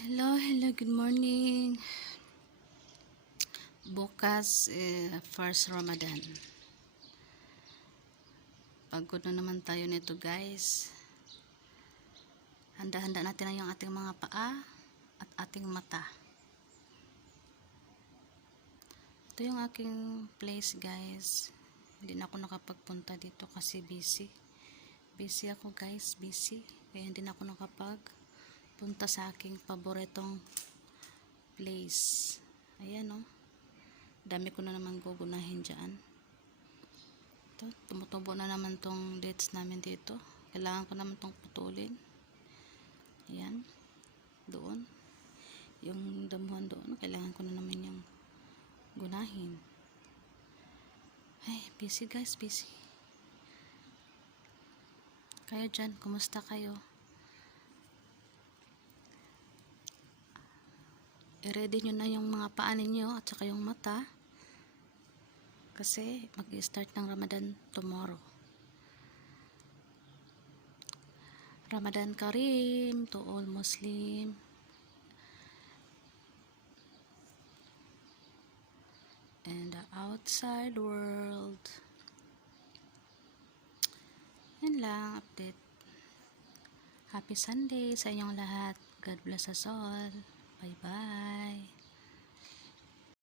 Hello, good morning. Bukas, first Ramadan. Pagod na naman tayo nito, guys. Handa-handa natin na yung ating mga paa at ating mata. Ito yung aking place, guys. Hindi na ako nakapagpunta dito kasi busy. Busy ako, guys, busy. Kaya hindi na ako nakapagpunta sa aking paboritong place. Ayan, oh. Dami ko na naman gugunahin dyan. Ito, tumutubo na naman tong dates namin dito. Kailangan ko naman tong putulin. Ayan. Doon. Yung damuhan doon. Kailangan ko na naman yung gunahin. Ay, busy guys, busy. Kayo dyan, kumusta kayo? I-ready nyo na yung mga paa ninyo at saka yung mata. Kasi mag-start ng Ramadan tomorrow. Ramadan Kareem to all Muslim and the outside world. Yan lang, update. Happy Sunday sa inyong lahat. God bless us all. Bye-bye.